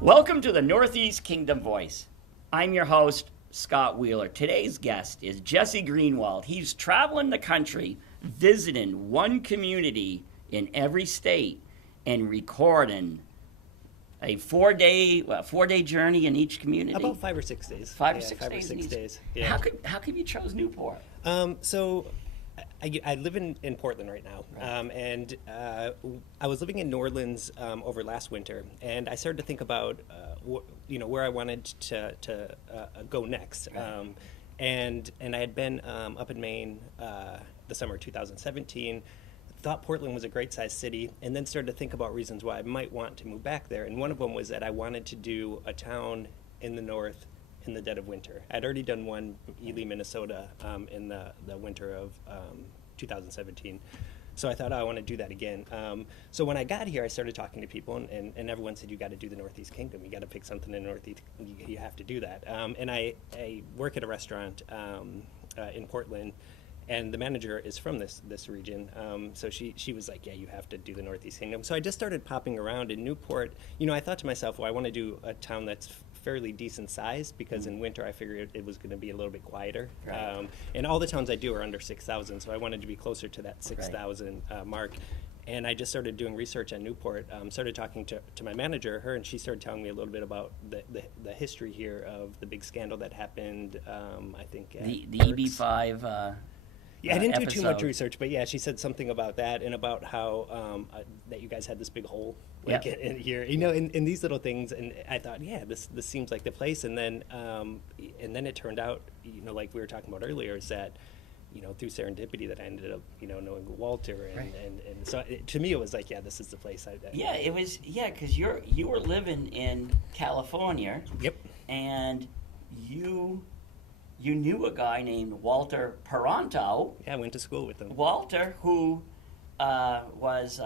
Welcome to the Northeast Kingdom Voice. I'm your host, Scott Wheeler. Today's guest is Jesse Greenwald. He's traveling the country, visiting one community in every state and recording a four-day journey in each community. About 5 or 6 days. Five or six days. Yeah. How come you chose Newport? So I live in Portland right now, Right. and I was living in Northland over last winter, and I started to think about where I wanted to go next. Right. And I had been up in Maine the summer of 2017. Thought Portland was a great sized city, and then started to think about reasons why I might want to move back there. And one of them was that I wanted to do a town in the north in the dead of winter. I'd already done one, Ely, Minnesota, in the winter of 2017. So I thought, I want to do that again. So when I got here, I started talking to people, and everyone said, you got to do the Northeast Kingdom. You got to pick something in the Northeast. You have to do that. And I work at a restaurant in Portland, and the manager is from this region. So she was like, yeah, you have to do the Northeast Kingdom. So I just started popping around in Newport. I thought to myself, well, I want to do a town that's fairly decent size, because in winter I figured it was going to be a little bit quieter. Right. And all the towns I do are under 6,000, so I wanted to be closer to that 6,000 mark. And I just started doing research on Newport, started talking to my manager, and she started telling me a little bit about the history here of the big scandal that happened, I think, at The Berks. EB5 Yeah, I didn't do too much episode. research, but yeah, she said something about that, and about how that you guys had this big hole in here, in these little things, and I thought, yeah, this seems like the place, and then it turned out, like we were talking about earlier, is that through serendipity that I ended up knowing Walter, and so to me it was like, yeah, this is the place. Yeah, it was. Yeah, because you were living in California. Yep. And you knew a guy named Walter Peranto. Yeah, I went to school with him. Walter, who was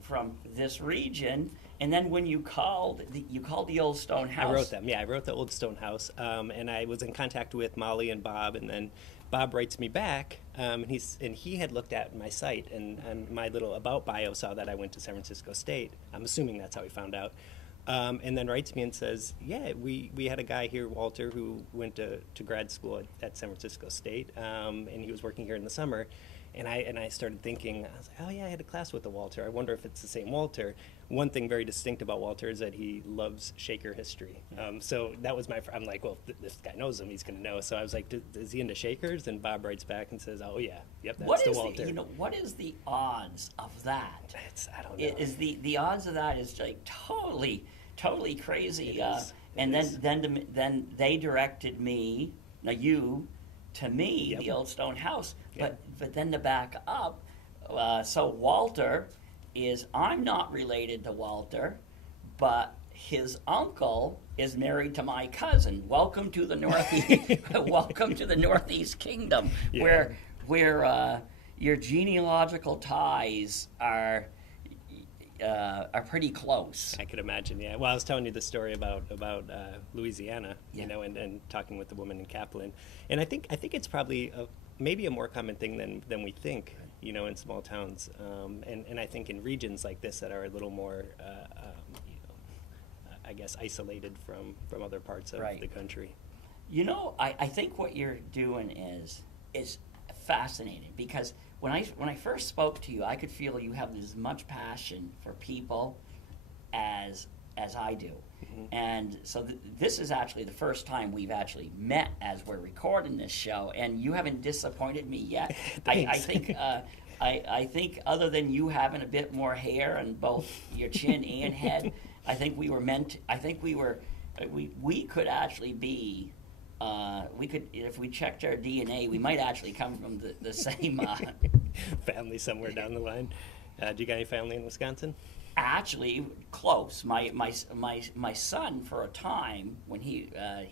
from this region, and then when you called the Old Stone House. I wrote them. Yeah, I wrote the Old Stone House, and I was in contact with Molly and Bob, and then Bob writes me back, and he had looked at my site, and my little about bio saw that I went to San Francisco State. I'm assuming that's how he found out. And then writes me and says, yeah, we had a guy here, Walter, who went to grad school at San Francisco State, and he was working here in the summer. And I started thinking, I was like, oh yeah, I had a class with the Walter. I wonder if it's the same Walter. One thing very distinct about Walter is that he loves Shaker history. So that was I'm like, well, this guy knows him, he's going to know. So I was like, is he into Shakers? And Bob writes back and says, oh yeah, yep, that's the Walter. What is the odds of that? I don't know. Is the odds of that is like totally crazy. It is. Then they directed me, to me, Yep. the Old Stone House. Yep. But then to back up, so Walter I'm not related to Walter, but his uncle is married to my cousin. Welcome to the Northeast. Welcome to the Northeast Kingdom, Yeah. where your genealogical ties are pretty close. I could imagine, yeah. Well, I was telling you the story about Louisiana, Yeah. and talking with the woman in Kaplan, and I think it's probably maybe a more common thing than we think, in small towns, and I think in regions like this that are a little more, I guess, isolated from other parts of Right. the country. I think what you're doing is fascinating, because when I first spoke to you, I could feel you have as much passion for people as I do. Mm-hmm. And so this is actually the first time we've actually met as we're recording this show, and you haven't disappointed me yet. I think I think other than you having a bit more hair on both your chin and head, I think we could actually be. We could, if we checked our DNA, we might actually come from the same. Family somewhere down the line. Do you got any family in Wisconsin? Actually, close. My son, for a time, when he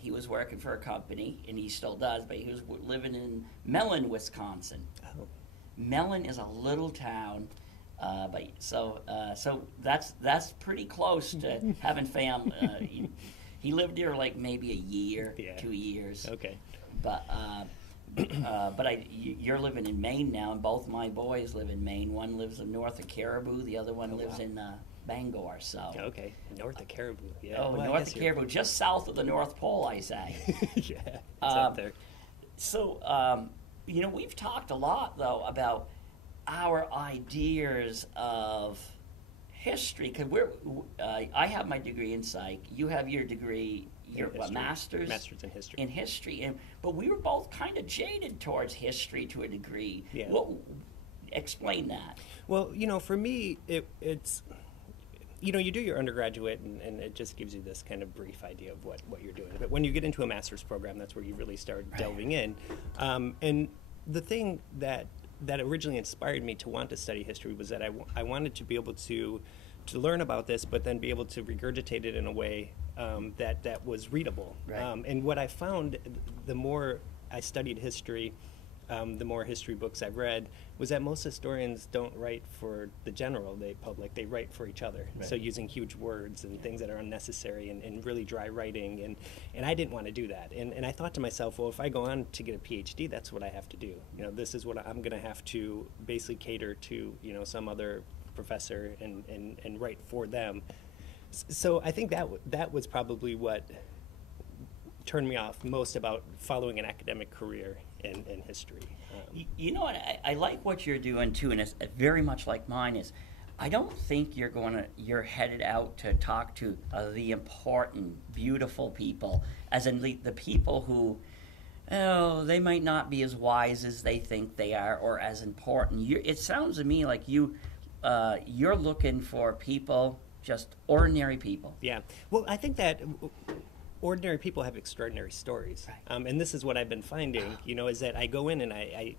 was working for a company, and he still does, but he was living in Mellon, Wisconsin. Oh. Mellon is a little town So that's pretty close to having family. He lived here like maybe a year, Yeah. 2 years. Okay. But you're living in Maine now, and both my boys live in Maine. One lives north of Caribou, the other one lives in Bangor. So Okay. North of Caribou. Yeah. oh, Well, I north guess of you're- Caribou, just south of the North Pole, I say. Yeah. It's up there. So we've talked a lot though about our ideas of history, because I have my degree in psych. You have your degree, your history. master's In history. in history, but we were both kind of jaded towards history to a degree. Yeah. Explain that. Well, for me, it's you do your undergraduate, and it just gives you this kind of brief idea of what you're doing. But when you get into a master's program, that's where you really start delving in. And the thing that originally inspired me to want to study history was that I wanted to be able to learn about this, but then be able to regurgitate it in a way that was readable. Right. And what I found, the more I studied history, the more history books I've read, was that most historians don't write for the general public, they write for each other. Right. So using huge words and things that are unnecessary and really dry writing, and I didn't want to do that. And I thought to myself, well, if I go on to get a PhD, that's what I have to do. This is what I'm going to have to basically cater to, some other professor and write for them. So I think that was probably what turned me off most about following an academic career in history. You know what? I like what you're doing too, and it's very much like mine. Is I don't think you're headed out to talk to the important, beautiful people, as in the people who, they might not be as wise as they think they are, or as important. It sounds to me like you're looking for people, just ordinary people. Yeah. Well, I think that ordinary people have extraordinary stories. Right. And this is what I've been finding, is that I go in and I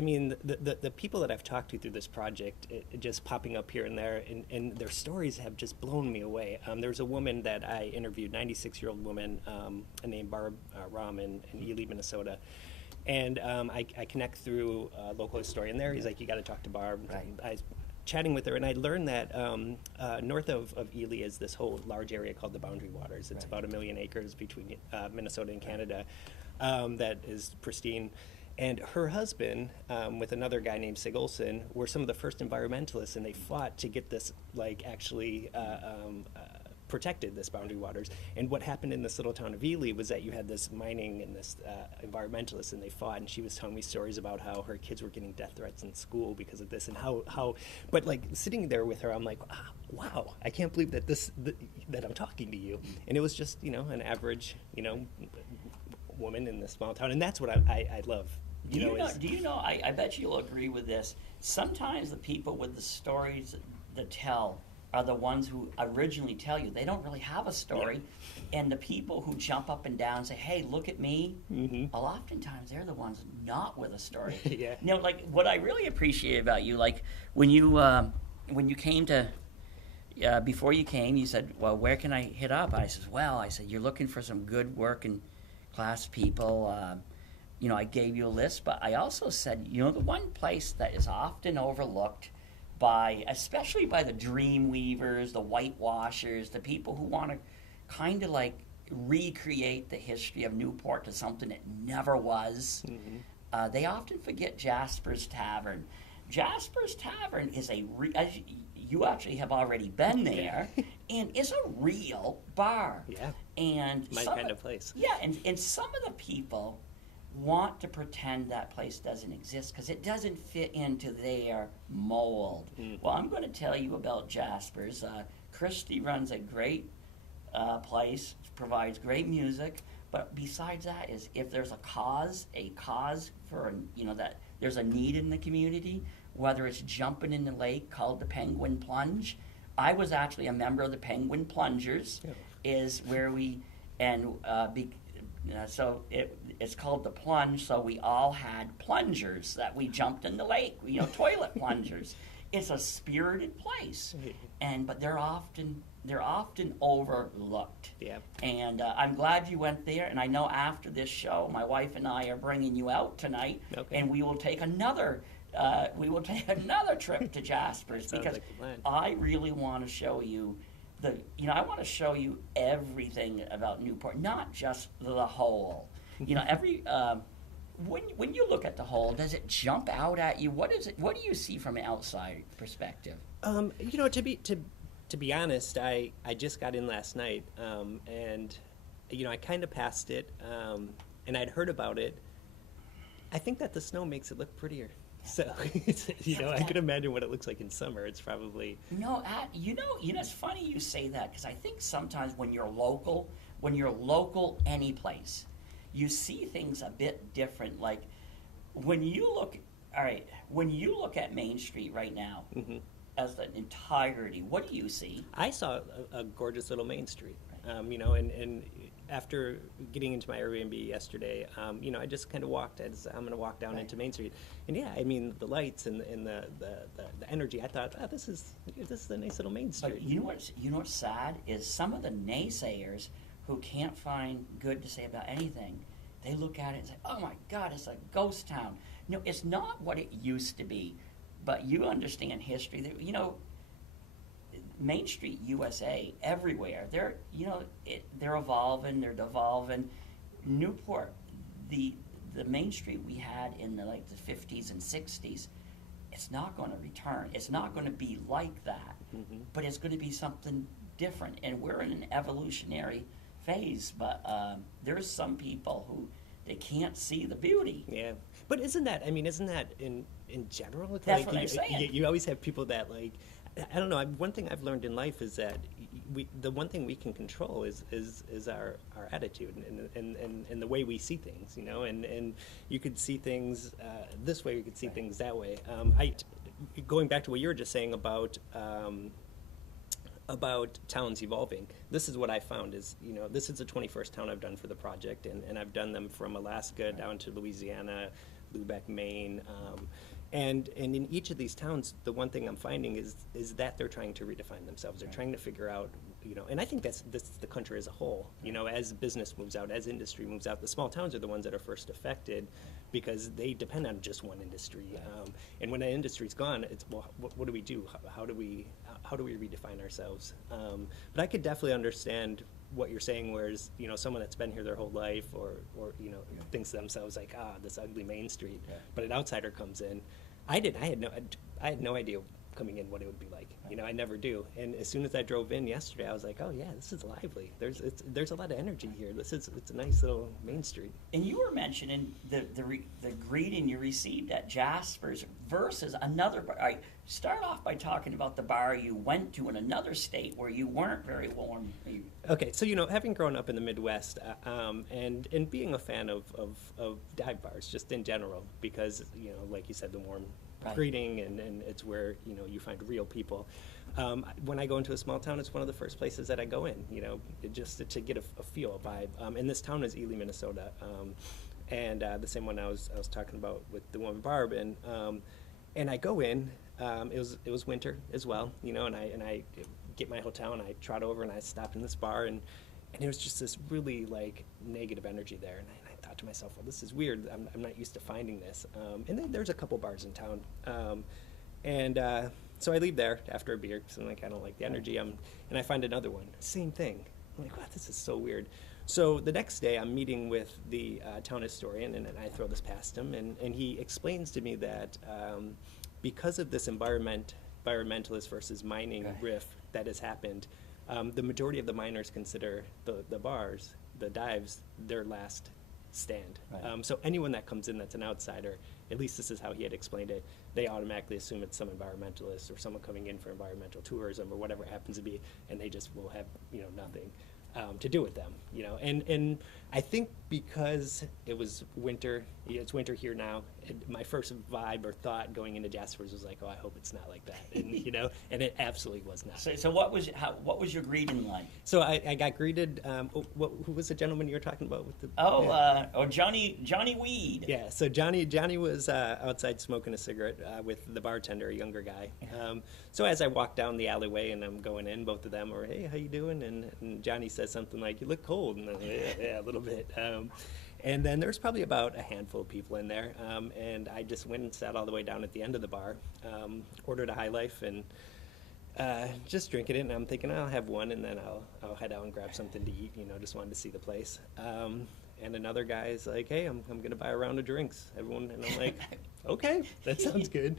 mean, the people that I've talked to through this project, just popping up here and there, and their stories have just blown me away. There's a woman that I interviewed, 96-year-old woman, named Barb Ram in Ely, Minnesota. And I connect through a local historian there. He's like, you got to talk to Barb. Right. I was chatting with her, and I learned that north of Ely is this whole large area called the Boundary Waters. It's about 1 million acres between Minnesota and Canada that is pristine. And her husband, with another guy named Sig Olson, were some of the first environmentalists, and they fought to get this, protected, this Boundary Waters. And what happened in this little town of Ely was that you had this mining and this environmentalists, and they fought. And she was telling me stories about how her kids were getting death threats in school because of this, and how. But sitting there with her, I'm like, wow, I can't believe that that I'm talking to you. And it was just an average woman in this small town, and that's what I love. Do you know? I bet you'll agree with this. Sometimes the people with the stories that tell are the ones who originally tell you. They don't really have a story. Yeah. And the people who jump up and down and say, hey, look at me, oftentimes they're the ones not with a story. Yeah. What I really appreciate about you, when you came to, before you came, you said, well, where can I hit up? I said, you're looking for some good working class people. I gave you a list, but I also said, the one place that is often overlooked especially by the dream weavers, the whitewashers, the people who want to kind of recreate the history of Newport to something it never was. Mm-hmm. They often forget Jasper's Tavern. Jasper's Tavern is you actually have already been there, and it's a real bar. Yeah. And my kind of place. Yeah, and some of the people want to pretend that place doesn't exist because it doesn't fit into their mold. Mm-hmm. Well, I'm going to tell you about Jasper's. Christy runs a great place, provides great music, but besides that is if there's a cause for, that there's a need in the community, whether it's jumping in the lake called the Penguin Plunge. I was actually a member of the Penguin Plungers, is where so it's called the plunge, so we all had plungers that we jumped in the lake, toilet plungers. It's a spirited place, but they're often overlooked. Yeah. And I'm glad you went there, and I know after this show, my wife and I are bringing you out tonight, and we will take another we will take another trip to Jasper's Sounds because like a plan. I really want to show you I want to show you everything about Newport, not just the whole. When you look at the whole, does it jump out at you? What do you see from an outside perspective? To be honest, I just got in last night, and I kind of passed it, and I'd heard about it. I think that the snow makes it look prettier. So, I could imagine what it looks like in summer. It's probably it's funny you say that because I think sometimes when you're local any place, you see things a bit different. Like when you look at Main Street right now as the entirety, what do you see? I saw a gorgeous little Main Street, and after getting into my Airbnb yesterday, I just kind of walked as I'm going to walk down into Main Street, and the lights and the energy. I thought, this is a nice little Main Street. But you know what's sad is some of the naysayers who can't find good to say about anything. They look at it and say, "Oh my God, it's a ghost town." No, it's not what it used to be. But you understand history. Main Street, USA, everywhere. They're evolving. They're devolving. Newport, the Main Street we had in the 50s and 60s, it's not going to return. It's not going to be like that. But it's going to be something different. And we're in an evolutionary phase. But there's some people who they can't see the beauty. Yeah, but isn't that in general? That's what I'm saying. You always have people that I don't know. One thing I've learned in life is that the one thing we can control is our attitude and the way we see things. And you could see things this way, you could see things that way. Going back to what you were just saying about towns evolving. This is what I found is, this is the 21st town I've done for the project, and I've done them from Alaska down to Louisiana, Lubec, Maine, and in each of these towns, the one thing I'm finding is that they're trying to redefine themselves. They're trying to figure out, and I think that's the country as a whole. As business moves out, as industry moves out, the small towns are the ones that are first affected because they depend on just one industry. And when that industry's gone, it's what do we do? How do we redefine ourselves? But I could definitely understand what you're saying, whereas someone that's been here their whole life or thinks to themselves like, this ugly Main Street, but an outsider comes in. I had no idea coming in what it would be like. I never do. And as soon as I drove in yesterday, I was like, oh yeah, this is lively. There's a lot of energy here. It's a nice little Main Street. And you were mentioning the greeting you received at Jasper's versus another bar. All right, start off by talking about the bar you went to in another state where you weren't very warm. Okay, so having grown up in the Midwest and being a fan of dive bars just in general, because like you said, the warm greeting and it's where you find real people. When I go into a small town, it's one of the first places that I go in, just to get a feel, a vibe. And this town is Ely, Minnesota, and the same one I was talking about with the woman Barb, and I go in. It was winter as well, and I get my hotel and I trot over and I stop in this bar and there was just this really negative energy there, and I thought to myself, well, this is weird. I'm not used to finding this. And then there's a couple bars in town, so I leave there after a beer because I'm like, I don't like the energy. And I find another one, same thing. I'm like, wow, this is so weird. So the next day I'm meeting with the town historian, and I throw this past him, and he explains to me that because of this environmentalist versus mining riff that has happened, the majority of the miners consider the bars, the dives, their last stand. Right. So anyone that comes in that's an outsider, at least this is how he had explained it, they automatically assume it's some environmentalist or someone coming in for environmental tourism or whatever it happens to be, and they just will have nothing to do with them. And I think because it was winter, it's winter here now, my first vibe or thought going into Jasper's was like, oh, I hope it's not like that, and and it absolutely was not. So what was your greeting like? So I got greeted. Who was the gentleman you were talking about with the? Johnny Weed. Yeah, so Johnny was outside smoking a cigarette with the bartender, a younger guy. So as I walk down the alleyway and I'm going in, both of them are, hey, how you doing? And Johnny says something like, you look cold, and yeah, a little bit. And then there's probably about a handful of people in there. And I just went and sat all the way down at the end of the bar, ordered a High Life, and just drinking it. And I'm thinking I'll have one, and then I'll head out and grab something to eat. Just wanted to see the place. And another guy's like, "Hey, I'm going to buy a round of drinks." And I'm like, "Okay, that sounds good."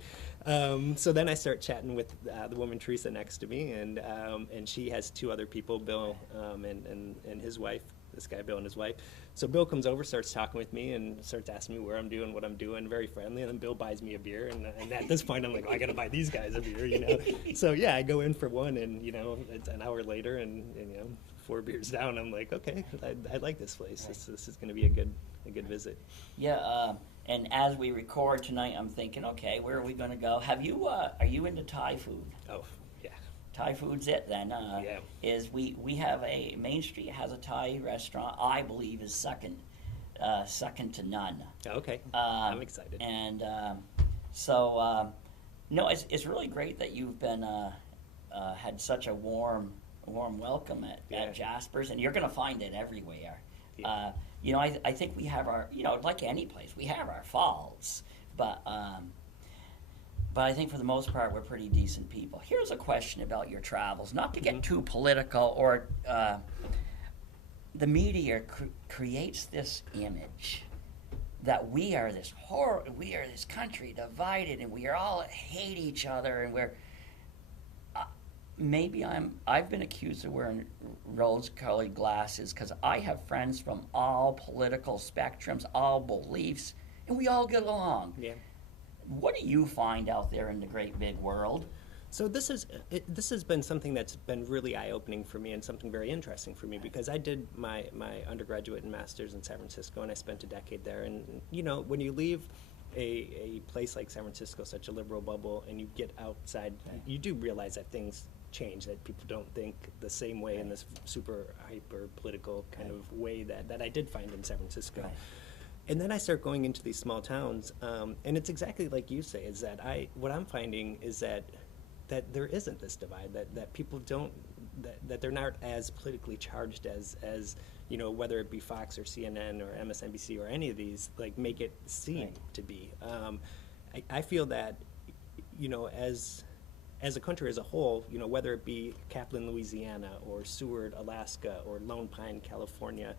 So then I start chatting with the woman Teresa next to me, and she has two other people, Bill and his wife. This guy, Bill, and his wife. So Bill comes over, starts talking with me, and starts asking me where I'm doing, what I'm doing, very friendly. And then Bill buys me a beer, and at this point, I'm like, I got to buy these guys a beer, So yeah, I go in for one, and it's an hour later, and 4 beers down, I'm like, okay, I like this place. This is going to be a good visit. Yeah, and as we record tonight, I'm thinking, okay, where are we going to go? Are you into Thai food? Oh, yeah. Thai food's it then. Yeah. Is we have Main Street has a Thai restaurant. I believe is second to none. Okay, I'm excited. And so no, it's really great that you've been had such a warm welcome at Jasper's, and you're going to find it everywhere. Yeah. I think we have our, like any place, we have our faults, but I think for the most part we're pretty decent people. Here's a question about your travels, not to get too political, or the media creates this image that we are this country divided, and we are all hate each other, and we're I've been accused of wearing rose-colored glasses because I have friends from all political spectrums, all beliefs, and we all get along. Yeah. What do you find out there in the great big world? So this has been something that's been really eye-opening for me, and something very interesting for me, because I did my undergraduate and master's in San Francisco, and I spent a decade there. And when you leave a place like San Francisco, such a liberal bubble, and you get outside, you do realize that things change, that people don't think the same way in this super hyper political kind of way that I did find in San Francisco. Right. And then I start going into these small towns, and it's exactly like you say, is that what I'm finding is that there isn't this divide, that people don't, that they're not as politically charged as whether it be Fox or CNN or MSNBC or any of these, like, make it seem to be. I feel that, as a country as a whole, whether it be Kaplan, Louisiana, or Seward, Alaska, or Lone Pine, California,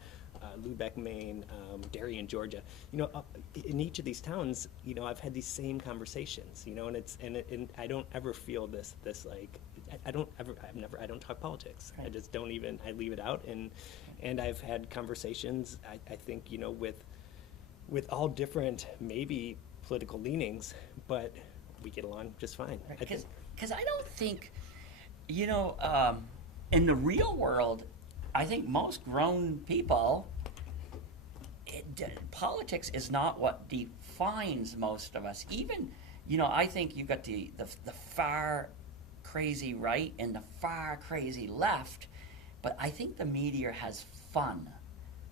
Lubec, Maine, Darien, Georgia, in each of these towns, I've had these same conversations, and I don't ever feel this like, I don't talk politics. Right. I just don't even, I leave it out, and I've had conversations, I think, with all different, maybe political leanings, but we get along just fine. Because I don't think, in the real world, I think most grown people, politics is not what defines most of us. Even, I think you've got the far crazy right and the far crazy left, but I think the media has fun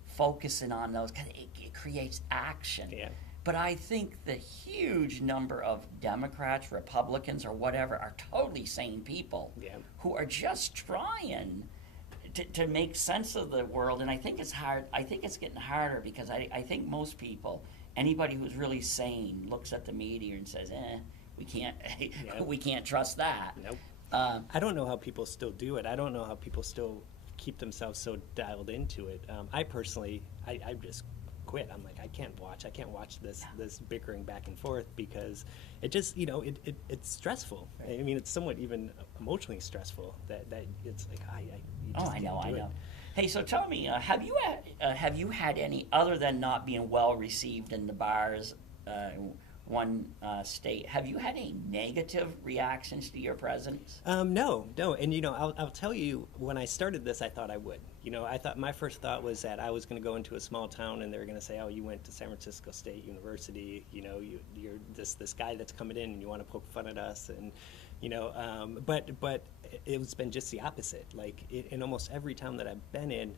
focusing on those because it creates action. Yeah. But I think the huge number of Democrats, Republicans, or whatever are totally sane people who are just trying to make sense of the world. And I think it's hard. I think it's getting harder because I think most people, anybody who's really sane, looks at the media and says, we can't, we can't trust that. Nope. I don't know how people still do it. I don't know how people still keep themselves so dialed into it. I personally, I just quit. I'm like, I can't watch this bickering back and forth, because it just, it's stressful. I mean, it's somewhat even emotionally stressful that it's like, you just I know. it. Hey, so tell me, have you had any, other than not being well received in the bars, one state, have you had any negative reactions to your presence? No, and I'll tell you, when I started this, I thought I would. I thought, my first thought was that I was going to go into a small town and they were going to say, oh, you went to San Francisco State University, you're this guy that's coming in and you want to poke fun at us, and but it's been just the opposite. Like, in almost every town that I've been in,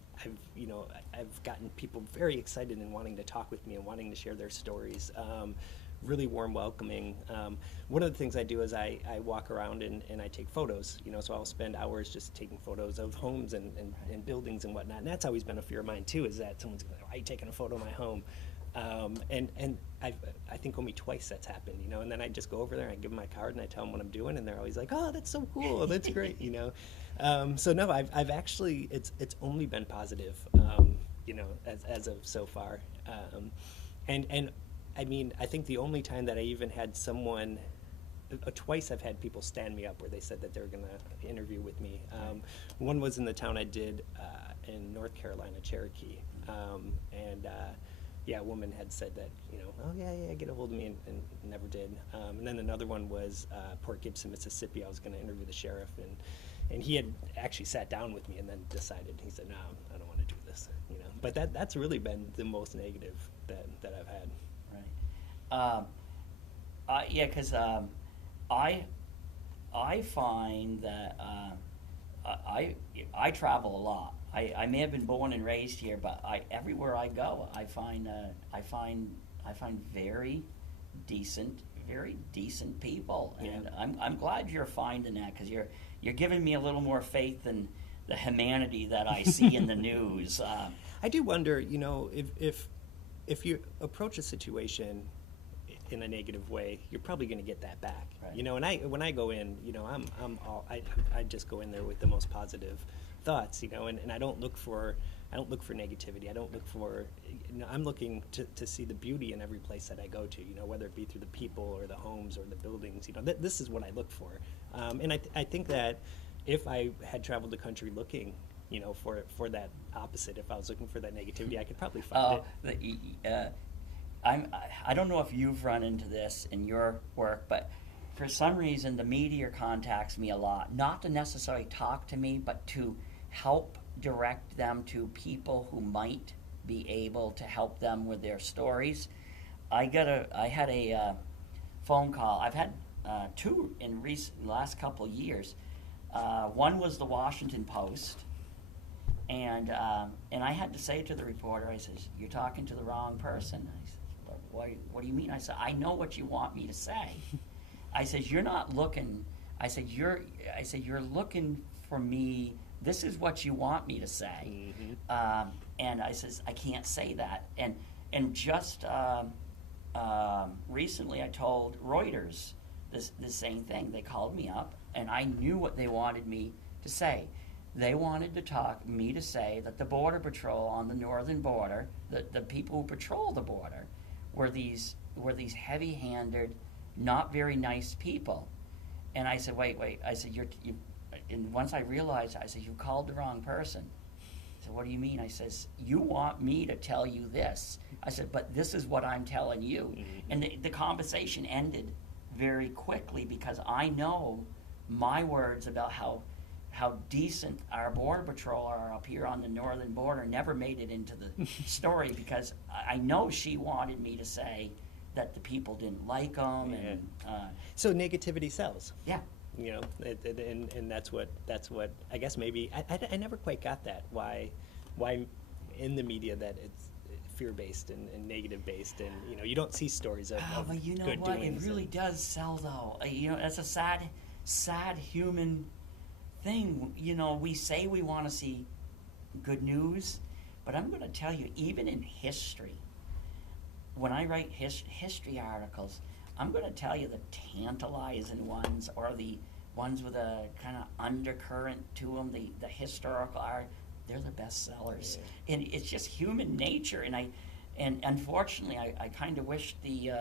I've gotten people very excited and wanting to talk with me and wanting to share their stories. really warm, welcoming. One of the things I do is I walk around and I take photos, so I'll spend hours just taking photos of homes and buildings and whatnot. And that's always been a fear of mine too, is that someone's going, why are you taking a photo of my home? And I think only twice that's happened, and then I just go over there and I give them my card and I tell them what I'm doing, and they're always like, oh, that's so cool, that's great, So no, I've actually, it's only been positive, as of so far. And I mean, I think the only time that I even had someone, twice I've had people stand me up where they said that they were going to interview with me. One was in the town I did in North Carolina, Cherokee, and a woman had said that, oh yeah, get a hold of me, and never did. And then another one was Port Gibson, Mississippi. I was going to interview the sheriff, and he had actually sat down with me and then decided, he said, no, I don't want to do this, But that's really been the most negative that I've had. Right. Yeah, because I find that I travel a lot. I may have been born and raised here, but everywhere I go, I find very decent people, and I'm glad you're finding that, because you're giving me a little more faith than the humanity that I see in the news. I do wonder, if you approach a situation in a negative way, you're probably going to get that back. Right. And when I go in, I just go in there with the most positive thoughts, and I don't look for negativity. I don't look for, I'm looking to see the beauty in every place that I go to, whether it be through the people or the homes or the buildings. This is what I look for, and I think that if I had traveled the country looking, for that opposite, if I was looking for that negativity, I could probably find it. I don't know if you've run into this in your work, but for some reason the media contacts me a lot, not to necessarily talk to me, but to help direct them to people who might be able to help them with their stories. I had a phone call. I've had two in last couple years. One was the Washington Post, and I had to say to the reporter, I said, "You're talking to the wrong person." I said, what do you mean? I said, I know what you want me to say. I said, you're not looking. I said, you're looking for me. This is what you want me to say. Mm-hmm. And I says, I can't say that. And just recently, I told Reuters the same thing. They called me up, and I knew what they wanted me to say. They wanted me to say that the Border Patrol on the northern border, the people who patrol the border, were these heavy-handed, not very nice people. And I said, wait. I said, and once I realized, I said, you called the wrong person. I said, what do you mean? I says, you want me to tell you this. I said, but this is what I'm telling you. Mm-hmm. And the conversation ended very quickly, because I know my words about how decent our Border Patrol are up here on the northern border never made it into the story, because I know she wanted me to say that the people didn't like them. Yeah. And so negativity sells. Yeah. And that's what I guess maybe I never quite got that, why in the media that it's fear-based and negative-based, and you don't see stories of but you know good what, doings. It really does sell, though. That's a sad human thing. We say we want to see good news, but I'm going to tell you, even in history, when I write history articles, I'm going to tell you the tantalizing ones, or the ones with a kind of undercurrent to them, the historical art, they're the best sellers. Yeah. And it's just human nature, and unfortunately I kind of wish the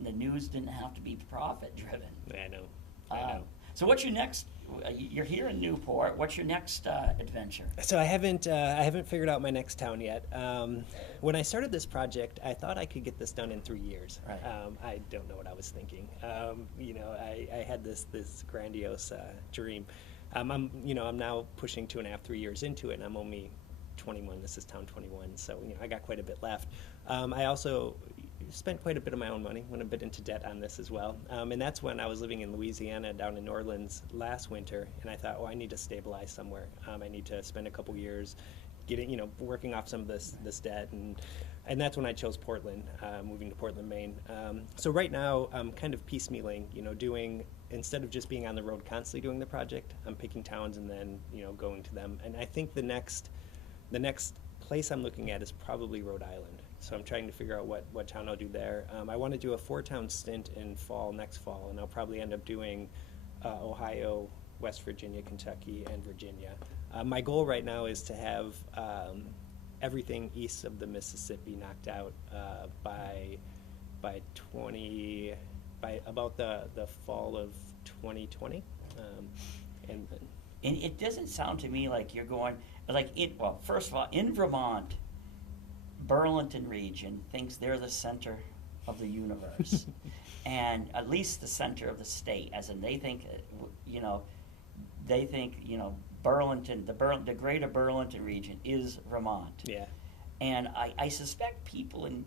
news didn't have to be profit driven. I know. So what's your next? You're here in Newport. What's your next adventure? So I haven't figured out my next town yet. When I started this project, I thought I could get this done in 3 years. Right. I don't know what I was thinking. I had this grandiose dream. I'm now pushing 2.5, 3 years into it, and I'm only 21. This is town 21, so I got quite a bit left. I also spent quite a bit of my own money, went a bit into debt on this as well. And that's when I was living in Louisiana, down in Northland last winter, and I thought, I need to stabilize somewhere. I need to spend a couple years getting, working off some of this debt, and that's when I chose Portland, moving to Portland, Maine. So right now I'm kind of piecemealing, doing, instead of just being on the road constantly doing the project, I'm picking towns and then, going to them. And I think the next place I'm looking at is probably Rhode Island. So I'm trying to figure out what town I'll do there. I want to do a 4-town stint in next fall, and I'll probably end up doing Ohio, West Virginia, Kentucky, and Virginia. My goal right now is to have everything east of the Mississippi knocked out by about the fall of 2020. And it doesn't sound to me like you're going, well, first of all, in Vermont, Burlington region thinks they're the center of the universe, and at least the center of the state, as in they think, Burlington, the greater Burlington region is Vermont. Yeah. And I suspect people in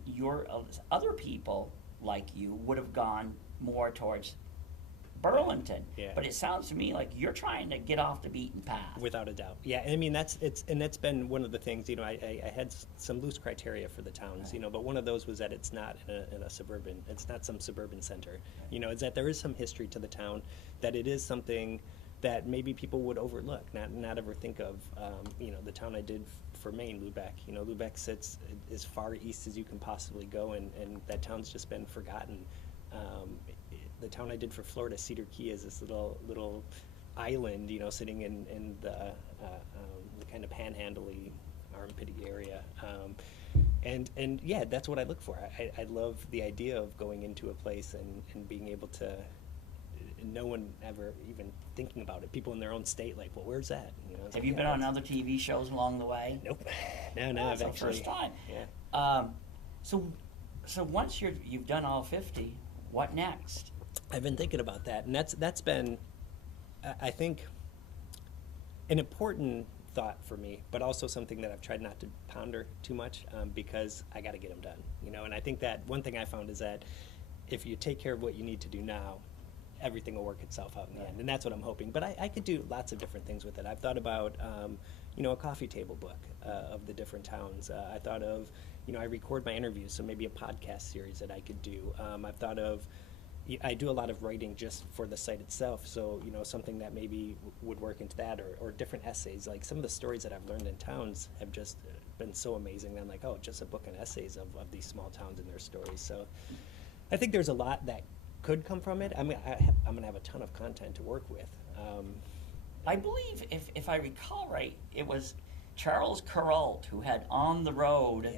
other people like you would have gone more towards Burlington. Yeah. But it sounds to me like you're trying to get off the beaten path. Without a doubt. Yeah, I mean, that's been one of the things, I had some loose criteria for the towns, but one of those was that it's not it's not some suburban center. It's that there is some history to the town, that it is something that maybe people would overlook, not ever think of. The town I did for Maine, Lubec. Lubec sits as far east as you can possibly go, and that town's just been forgotten. The town I did for Florida, Cedar Key, is this little island, sitting in the kind of panhandly, armpity area. And yeah, that's what I look for. I love the idea of going into a place and being able to, no one ever even thinking about it. People in their own state, like, well, where's that? Have you been on other TV shows along the way? Nope. No, That's I've the first time. Yeah. So once you've done all 50, what next? I've been thinking about that, and that's been, I think, an important thought for me, but also something that I've tried not to ponder too much, because I got to get them done, And I think that one thing I found is that if you take care of what you need to do now, everything will work itself out in the end, and that's what I'm hoping. But I could do lots of different things with it. I've thought about, a coffee table book of the different towns. I thought of, I record my interviews, so maybe a podcast series that I could do. I've thought of, I do a lot of writing just for the site itself, so something that maybe would work into that, or different essays. Like some of the stories that I've learned in towns have just been so amazing. I'm like, oh, just a book on essays of these small towns and their stories. So I think there's a lot that could come from it. I'm gonna have a ton of content to work with. I believe, if I recall right, it was Charles Kuralt who had On the Road,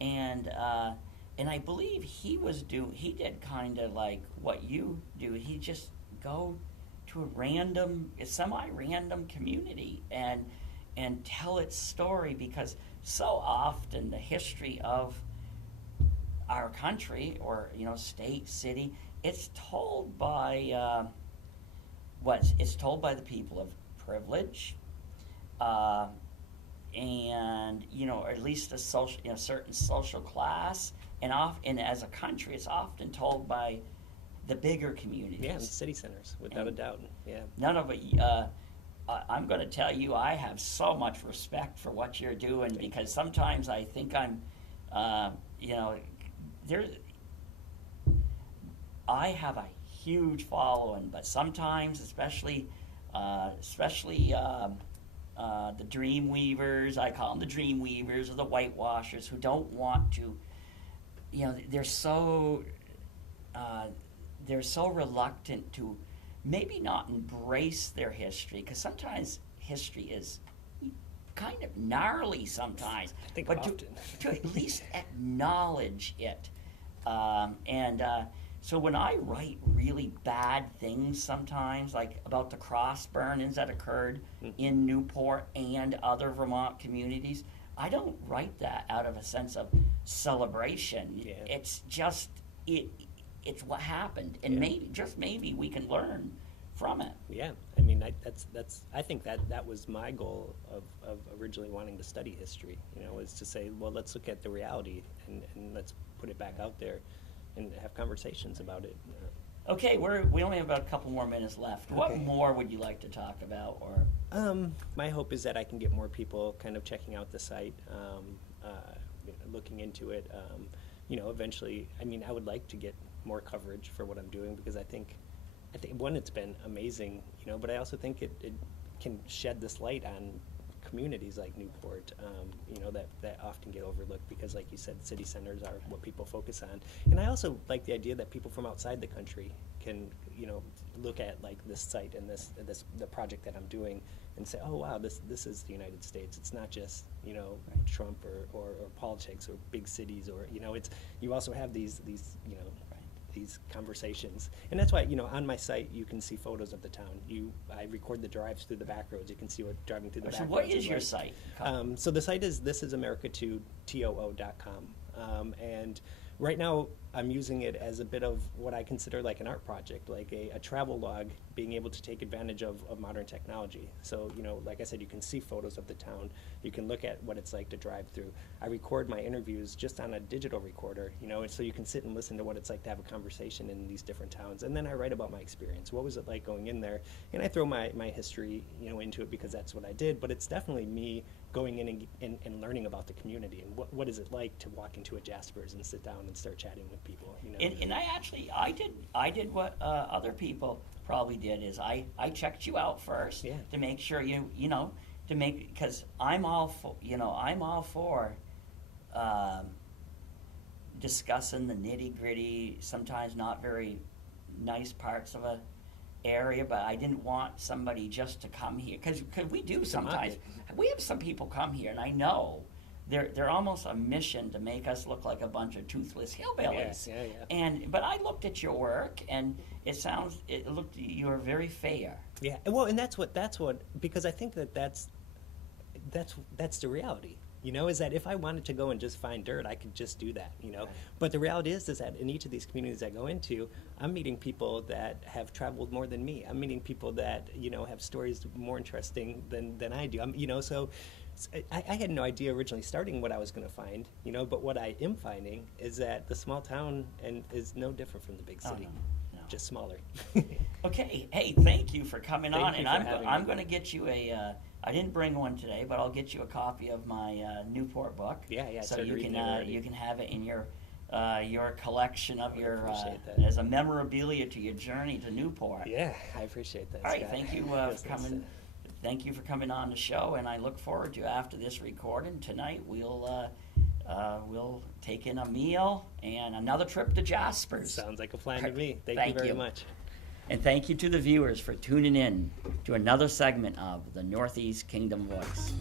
yeah. And I believe he did kind of like what you do. He just go to a semi-random community and tell its story, because so often the history of our country, or state, city, it's told by it's told by the people of privilege, and or at least a social, certain social class. And as a country, it's often told by the bigger communities. Yeah, the city centers, without a doubt. Yeah. None of it. I'm going to tell you, I have so much respect for what you're doing, because sometimes I think I'm, I have a huge following, but sometimes, especially the dream weavers, I call them the dream weavers, or the whitewashers, who don't want to. They're so reluctant to maybe not embrace their history, because sometimes history is kind of gnarly sometimes. I think but often. to at least acknowledge it. So when I write really bad things sometimes, like about the cross burnings that occurred in Newport and other Vermont communities, I don't write that out of a sense of celebration. Yeah. It's just it's what happened, and maybe we can learn from it. Yeah, I mean, I think that was my goal of originally wanting to study history. Was to say, well, let's look at the reality and let's put it back out there and have conversations about it. Okay, we only have about a couple more minutes left. What Okay. more would you like to talk about? Or My hope is that I can get more people kind of checking out the site, looking into it. Eventually, I mean, I would like to get more coverage for what I'm doing because I think one, it's been amazing, but I also think it can shed this light on communities like Newport, that often get overlooked because, like you said, city centers are what people focus on. And I also like the idea that people from outside the country can, look at like this site and the project that I'm doing and say, oh wow, this is the United States. It's not just Right. Trump or politics or big cities or it's you also have these these conversations. And that's why, on my site, you can see photos of the town. I record the drives through the back roads. You can see what driving through the so back what roads is your like. site? So the site is thisisamerica2too.com. And right now, I'm using it as a bit of what I consider like an art project, like a travel log, being able to take advantage of modern technology. So, like I said, you can see photos of the town. You can look at what it's like to drive through. I record my interviews just on a digital recorder, and so you can sit and listen to what it's like to have a conversation in these different towns. And then I write about my experience. What was it like going in there? And I throw my history, into it because that's what I did. But it's definitely me going in and learning about the community and what is it like to walk into a Jasper's and sit down and start chatting with people. And I did what other people probably did is I checked you out first Yeah. to make sure because I'm all for discussing the nitty gritty, sometimes not very nice parts of a area, but I didn't want somebody just to come here because we do sometimes. We have some people come here, and I know they're almost a mission to make us look like a bunch of toothless hillbillies. Yeah. But I looked at your work, and you were very fair. Yeah, well, and that's what because I think that's the reality. Is that if I wanted to go and just find dirt, I could just do that, Right. But the reality is that in each of these communities I go into, I'm meeting people that have traveled more than me. I'm meeting people that, have stories more interesting than I do. So I had no idea originally starting what I was going to find, but what I am finding is that the small town is no different from the big city. No. Just smaller. Okay, hey, thank you for coming on, you and for having I'm me. going to get you I didn't bring one today, but I'll get you a copy of my Newport book. Yeah, I So started you reading can it already. you can have it in your collection of I your appreciate that. as a memorabilia to your journey to Newport. Yeah, I appreciate that. All right, Scott. thank you Yes, for coming. Thank you for coming on the show, and I look forward to after this recording tonight. We'll take in a meal and another trip to Jasper's. Sounds like a plan to me. Thank Thank you very you. much. And thank you to the viewers for tuning in to another segment of the Northeast Kingdom Voice.